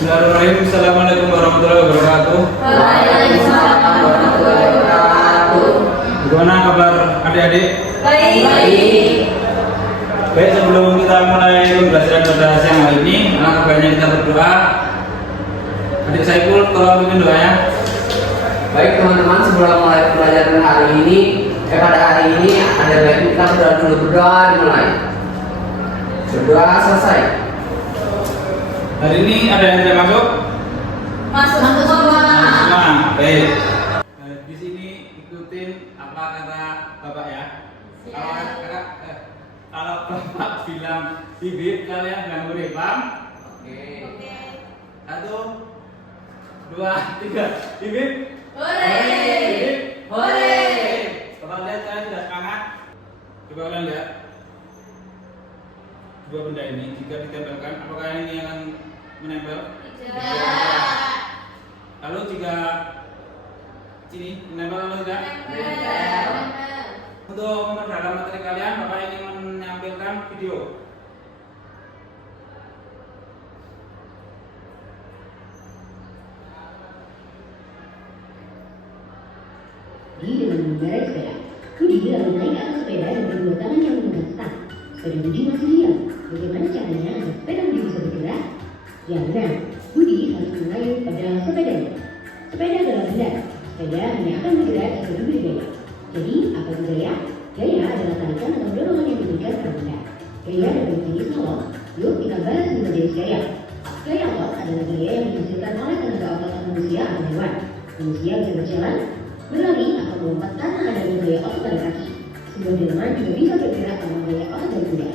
Bismillahirrahmanirrahim. Assalamualaikum warahmatullahi wabarakatuh. Waalaikumsalam warahmatullahi wabarakatuh. Gimana kabar adik-adik? Baik. Baik, sebelum kita mulai pembelajaran pada siang hari ini, alangkah baiknya kita berdoa. Adik Saiful, tolong pimpin doanya. Baik teman-teman, sebelum mulai pembelajaran hari ini, pada hari ini ada baiknya kita berdoa dimulai. Berdoa selesai. Hari ini ada yang tidak masuk? Masuk semua. Nah, baik. Di sini ikutin apa kata Bapak ya. Kalau Bapak bilang bibit, kalian bilang huruf, paham? Oke. Satu, dua, tiga. Bibit. Hore. Bibit. Hore. Bapak lihat kalian sudah semangat. Coba kalian lihat. Dua benda ini jika ditempelkan, apakah ini akan menempel? Tidak. Lalu jika ini menempel atau tidak? Tidak. Untuk memperdalam materi kalian, Bapak ingin menampilkan video. Budi dengan mengendarai sepeda. Budi lalu naik ke atas sepeda dan kedua tangannya memegang stang. Sepeda Budi masih diam. Bagaimana caranya agar sepeda Budi bisa bergerak? Ya benar, Budi harus mengayuh pada sepedanya. Sepeda adalah benda. Sepeda hanya akan bergerak jika diberi gaya. Jadi, apa itu gaya? Gaya adalah tarikan atau dorongan yang diberikan pada benda. Gaya dapat jenis nolok. Yuk kita bahas lima jenis gaya. Gaya otot adalah gaya yang dihasilkan oleh tenaga otot manusia atau hewan. Manusia bisa berjalan, berlari atau melompat karena adanya gaya otot pada kaki. Sebuah delman juga bisa bergerak karena gaya otot dari kuda.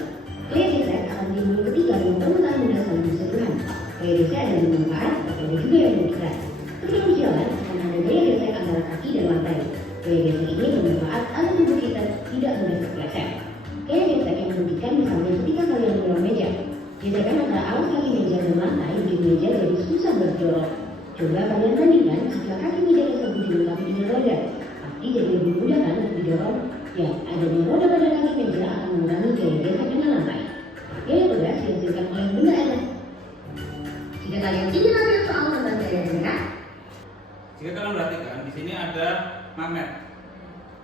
Gaya gesek akan timbul ketika dua permukaan benda saling bersentuhan. Gaya gesek ada dua manfaat, tapi ada juga yang merugikan. Ketika berjalan, akan ada gaya gesek antara kaki dan lantai. Gaya gesek ini bermanfaat agar tubuh kita tidak mudah terpeleset. Gaya gesek yang merugikan misalnya ketika kalian mendorong meja. Gesekan antara alas kaki meja dan lantai bikin meja jadi susah berdorong. Coba kalian bandingkan jika kaki meja tersebut dilengkapi dengan roda, pasti jadi lebih mudah kan untuk didorong. Ya, adanya roda pada kaki meja akan mengurangi gaya gesek dengan lantai. Gaya tugas dihasilkan oleh benda enak. Jika kalian ingin ambil soal tentang gaya gerak, Jika kalian perhatikan, di sini ada magnet.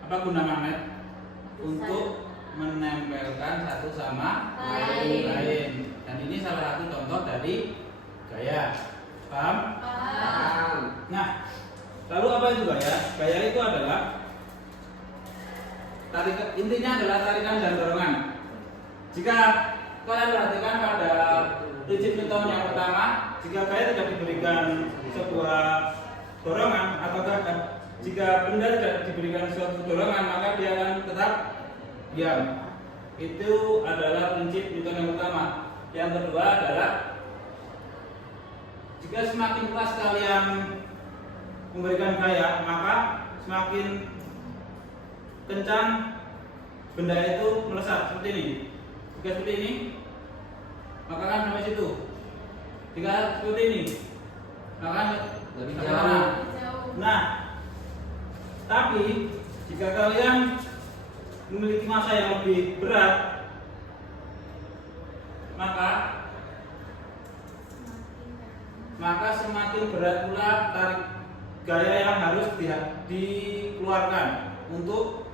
Apa guna magnet? Untuk menempelkan satu sama lain. Dan ini salah satu contoh dari gaya. Paham? Paham. Nah, lalu apa itu gaya? Gaya itu adalah intinya adalah tarikan dan dorongan. Jika kalian perhatikan pada prinsip Newton yang pertama, jika gaya tidak diberikan sebuah dorongan atau jika benda tidak diberikan suatu dorongan, maka dia akan tetap diam. Itu adalah prinsip Newton yang pertama. Yang kedua adalah jika semakin keras kalian memberikan gaya, maka semakin kencang benda itu melesat seperti ini. Jika seperti ini, maka kan sampai situ. Jika seperti ini, maka Lebih sampai jauh. mana? Nah, tapi jika kalian memiliki massa yang lebih berat, maka semakin berat pula tarik gaya yang harus dikeluarkan untuk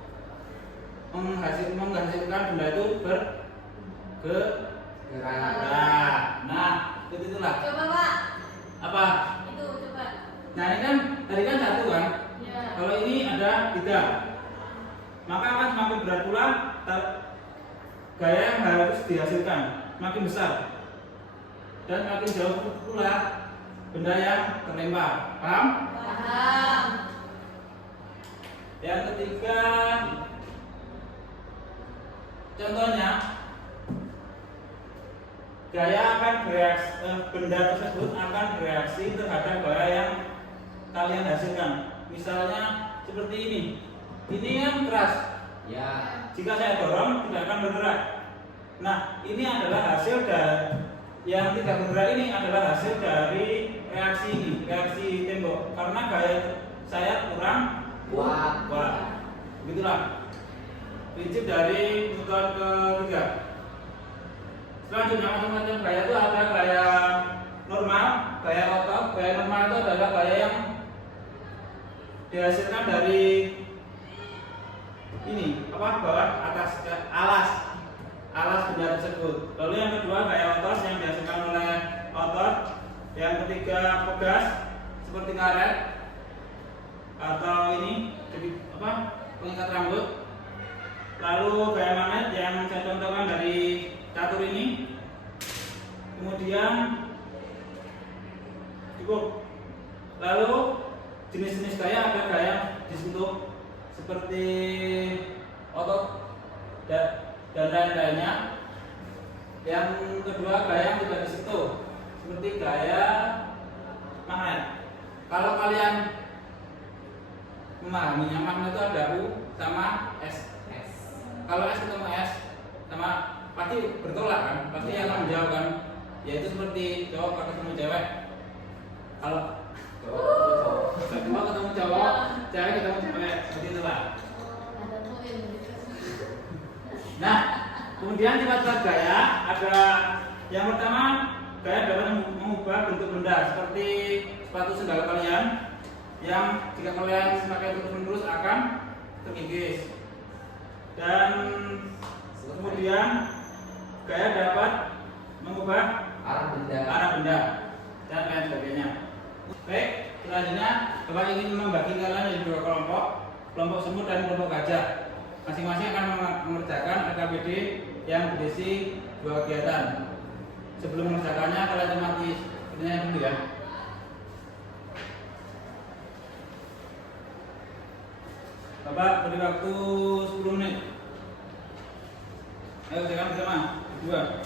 menghasilkan benda itu Gerak. Nah, itulah. Coba Pak. Apa? Itu coba. Nah, ini kan tadi kan satu kan. Ya. Kalau ini ada tiga, maka akan semakin berat pula gaya yang harus dihasilkan makin besar dan makin jauh pula benda yang terlempar. Paham? Paham. Yang ketiga, contohnya gaya akan bereaksi, benda tersebut akan bereaksi terhadap gaya yang kalian hasilkan. Misalnya seperti ini. Ini yang keras. Ya. Jika saya dorong tidak akan bergerak. Nah, ini adalah hasil dari yang tidak bergerak ini adalah hasil dari reaksi ini, reaksi tembok. Karena gaya saya kurang Kuat. Begitulah prinsip dari Newton ketiga. Selanjutnya macam-macam gaya itu ada gaya normal, gaya otot. Gaya normal itu adalah gaya yang dihasilkan dari ini bawah atas alas benda tersebut. Lalu yang kedua gaya otot yang dihasilkan oleh otot. Yang ketiga pegas seperti karet atau ini jadi pengikat rambut. Lalu gaya magnet yang saya contohkan dari catur ini. Kemudian cukup. Lalu jenis-jenis gaya ada gaya disentuh seperti otot dan lain-lainnya. Yang kedua gaya yang tidak disentuh seperti gaya magnet. Kalau kalian memahaminya, magnet itu ada U sama S. Kalau S ketemu S sama pasti bertolak kan, pasti akan menjauh kan. Yaitu seperti cowok ketemu cewek. Kalau cowok ketemu cowok, cewek ketemu cewek, seperti itulah. Nah, kemudian sifat gaya ada yang pertama, gaya dapat mengubah bentuk benda seperti sepatu sendal kalian yang jika kalian pakai terus-menerus akan terkikis. Dan kemudian gaya dapat mengubah arah benda dan lain sebagainya. Baik, selanjutnya Bapak ingin membagi kalian menjadi dua kelompok, kelompok semut dan kelompok gajah. Masing-masing akan mengerjakan RKPD yang berisi 2 kegiatan. Sebelum mengerjakannya kalian cermati pertanyaan dulu ya. Bapak beri waktu 10 menit. Ayo kerjakan bersama. 2.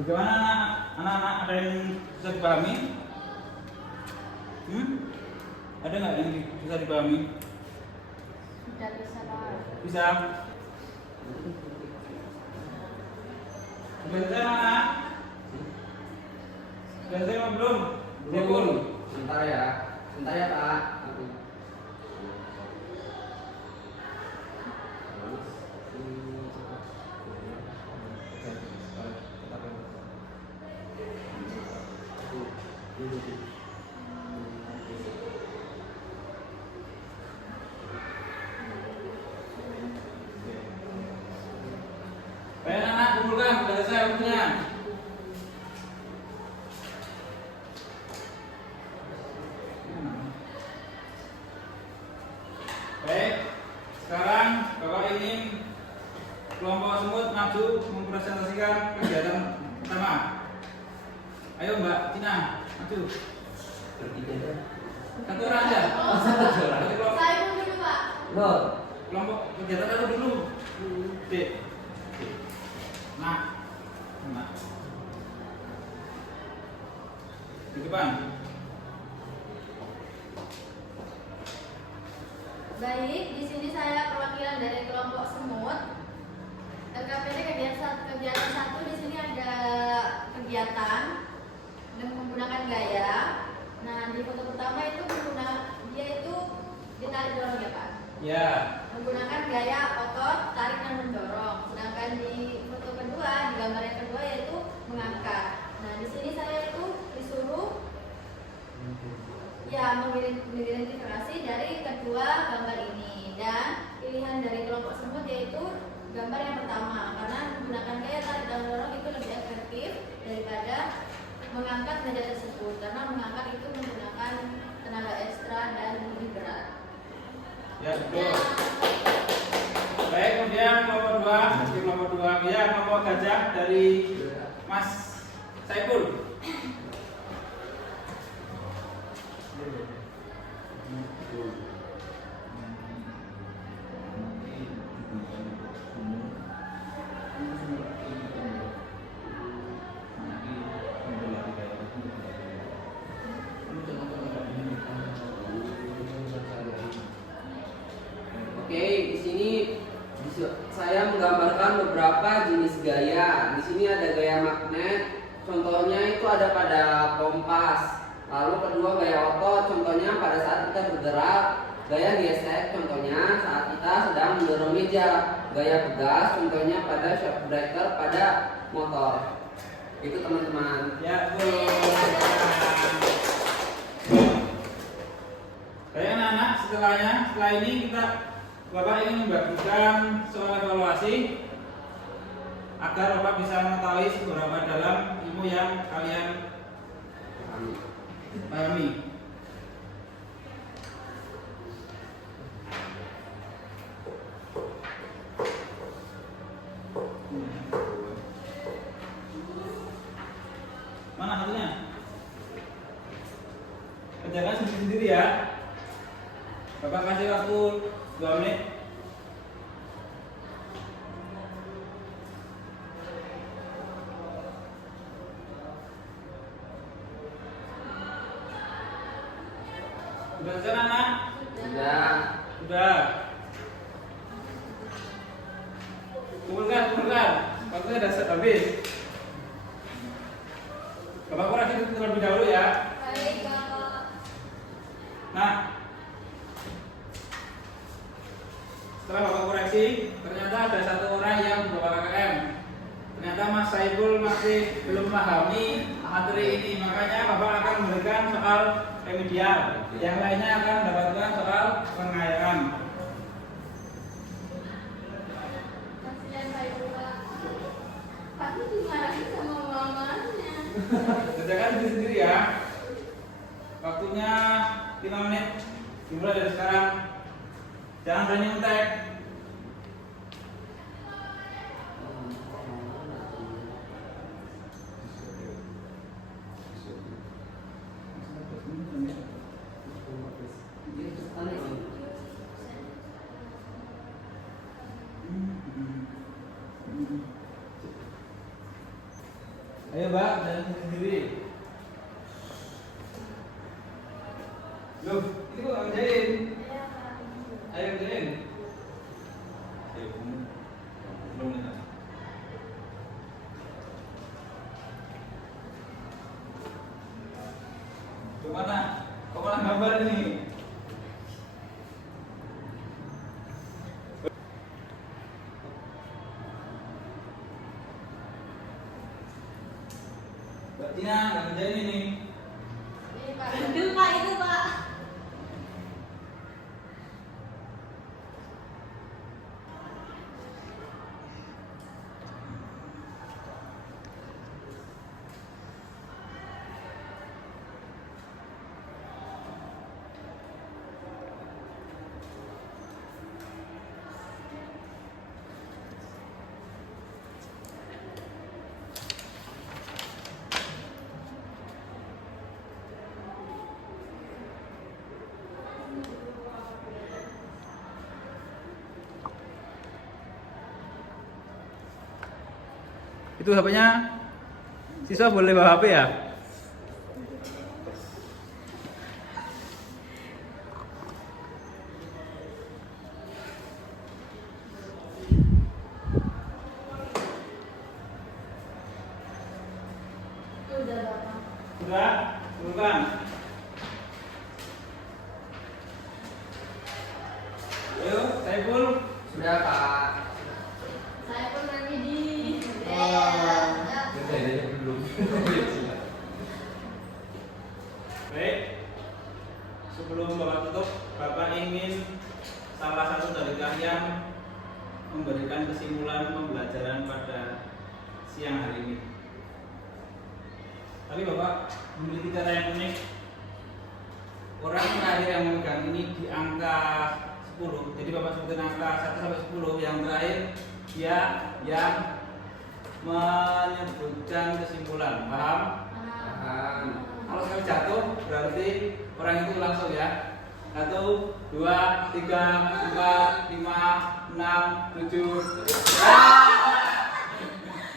Bagaimana anak-anak, ada yang bisa dipahami? Ada nggak yang bisa dipahami? Sudah bisa Pak. Bisa. Sudah selesai anak? Sudah selesai apa belum? Belum. Sebentar ya Pak. Baik anak, kumpulkan, sudah selesai waktunya. Baik, sekarang Bapak ingin kelompok semut maju mempresentasikan kegiatan pertama. Ayo Mbak Cina, maju. Satu orang aja. Nanti Saya pun dulu Pak. kelompok kegiatan aku dulu. Dek. Nah. Di depan. Baik, di sini saya perwakilan dari kelompok semut. LKPD kegiatan 1 di sini ada kegiatan dengan menggunakan gaya. Nah, di foto pertama itu dia itu ditarik dorong ya Pak. Ya. Menggunakan gaya otot, tarik dan mendorong. Sedangkan di foto kedua, di gambar yang kedua yaitu mengangkat. Nah, di sini saya itu disuruh ya mengidentifikasi dari kedua gambar ini, dan pilihan dari kelompok semut yaitu gambar yang pertama karena menggunakan gaya tarik dan dorong itu lebih efektif daripada mengangkat meja tersebut, karena mengangkat itu menggunakan tenaga ekstra dan lebih berat. Ya, betul. Baik, kemudian kelompok 2 ya, kelompok gajah dari Mas Saiful. Oke, di sini saya menggambarkan beberapa jenis gaya. Di sini ada gaya magnet, contohnya itu ada pada kompas. Lalu kedua gaya otot, contohnya pada saat kita bergerak. Gaya gesek, contohnya saat kita sedang mendorong meja. Gaya pegas, contohnya pada shock breaker pada motor. Itu teman-teman. Ya, betul. Baik anak-anak, setelah ini Bapak ingin membagikan soal evaluasi agar Bapak bisa mengetahui seberapa dalam ilmu yang kalian pahami. Mana satunya? Kerjakan sendiri-sendiri ya. Bapak kasih waktu 2 menit. Sudah selesai anak? Sudah. Sudah. Kumpulkan. Waktunya sudah habis. Bapak koreksi terlebih dahulu ya. Baik, Bapak. Nah, setelah Bapak koreksi, ternyata ada satu orang yang membawa KKM. Ternyata Mas Saiful masih belum memahami materi ini, makanya Bapak akan memberikan soal remedial. Yang lainnya akan mendapatkan soal pengayaran. Kasihan saya, Pak. Pak itu dimarahin sama mamanya. Kerjakan sendiri ya. Waktunya 5 menit. Dimulai dari sekarang. Jangan berani ngetek. Ayo Mbak, jalan sendiri. Loh, ini kok nggak ngerjain? Iya, Pak. Ayo ngerjain. Ayo, belum nih. Kemana? Kemana gambar ini? Mbak Tina, nggak ngerjain ini. Ini Pak. Aduh, Pak, itu Pak. Itu HP-nya siswa boleh bawa HP ya? Udah, Bapak. Sudah? Bukan? Ayo, Saiful. Sudah, Pak. Saya pun remedi. Wah. Ya. Baik. kalian memberikan kesimpulan pembelajaran pada siang hari ini. Tapi Bapak memiliki cara yang unik. Orang terakhir yang memegang ini di angka 10. Jadi Bapak sebutin angka 1 sampai 10. Yang terakhir dia yang menyebutkan kesimpulan. Paham? Paham. Kalau sekali jatuh berarti orang itu langsung ya. 1, 2, 3, 4, 5, 6, 7.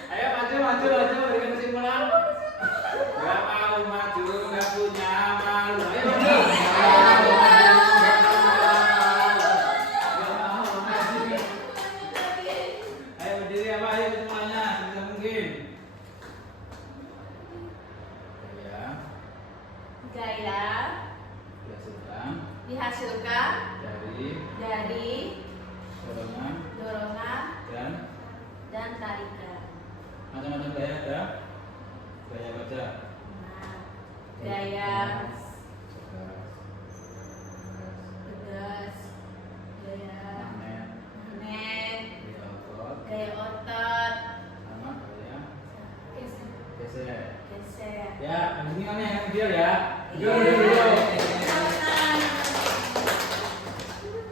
Ayo maju berikan kesimpulan. Gak mau maju, gak punya malu. Ayo maju. Ayo berdiri apa? Ayo semuanya, sebisa mungkin. Gaya dihasilkan dari dorongan dan tarikan. Macam-macam gaya ada. Gaya baca. Nah, gaya tegas, gaya magnet, gaya otot, Sama gaya geser. geser. Ya, di sini kami yang video ya. Video.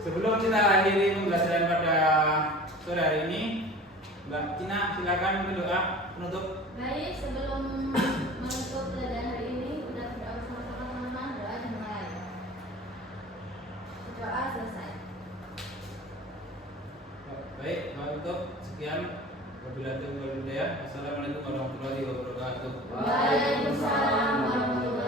Sebelum kita akhiri pembelajaran pada sore hari ini, Mbak Cina silakan berdoa penutup. Baik, sebelum menutup pelajaran hari ini, kita berdoa bersama-sama teman-teman. Doa dimulai. Doa selesai. Baik, Mbak tutup. Sekian. Wabillahi taufiq wal hidayah. Wassalamualaikum warahmatullahi wabarakatuh. Waalaikumsalam warahmatullahi